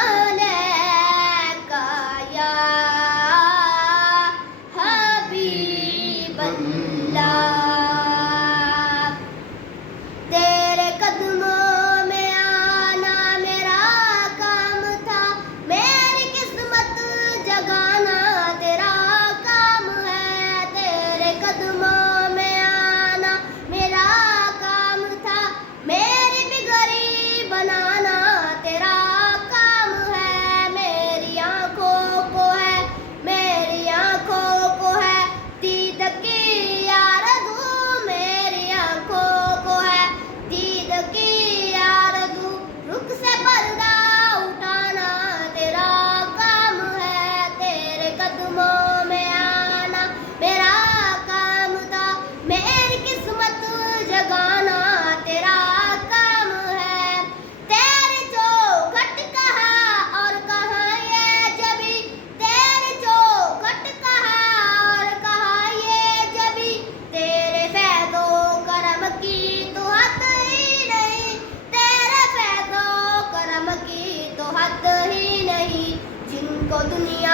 अलैका या हबीबल्लाह। तेरे कदमों में आना मेरा काम था, मेरी किस्मत जगाना तेरा काम है। तेरे कदमों में आना मेरा काम था, मेरी बिगड़ी बनाना तेरा काम है। मेरी आंखों को है, मेरी आंखों को है दीद की आरज़ू, मेरी आंखों को है दीद की आरज़ू। रुख से पर्दा उठाना तेरा काम है। तेरे कदमों में आना मेरा काम था, मेरी किस्मत जगाना तेरा काम है। तेरे चौखट कहा और कहा ये जबी, तेरे चौखट कहा और कहा ये जबी। तेरे फैज़ो करम की तो हद ही नहीं, तेरे फैज़ो करम की तो हद ही नहीं। जिनको दुनिया